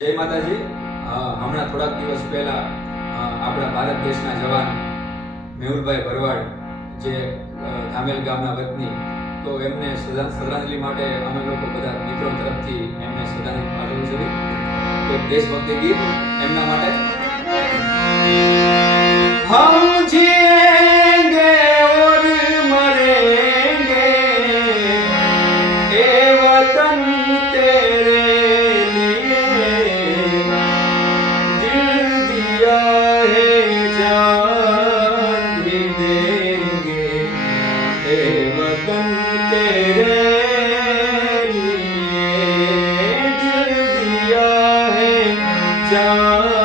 જય માતાજી. હમણાં થોડાક દિવસ પહેલા આપણા ભારત દેશના જવાન મેહુલભાઈ ભરવાડ જે ધામેલ ગામના વતની, તો એમને શ્રદ્ધાંજલિ માટે અમે લોકો બધા મિત્રો તરફથી એમને શ્રદ્ધાંજલિ પાઠવું છે. એક દેશભક્તિ ગીત એમના માટે. હમ જીએંગે ઓર મરેંગે એ વતન તેરે जा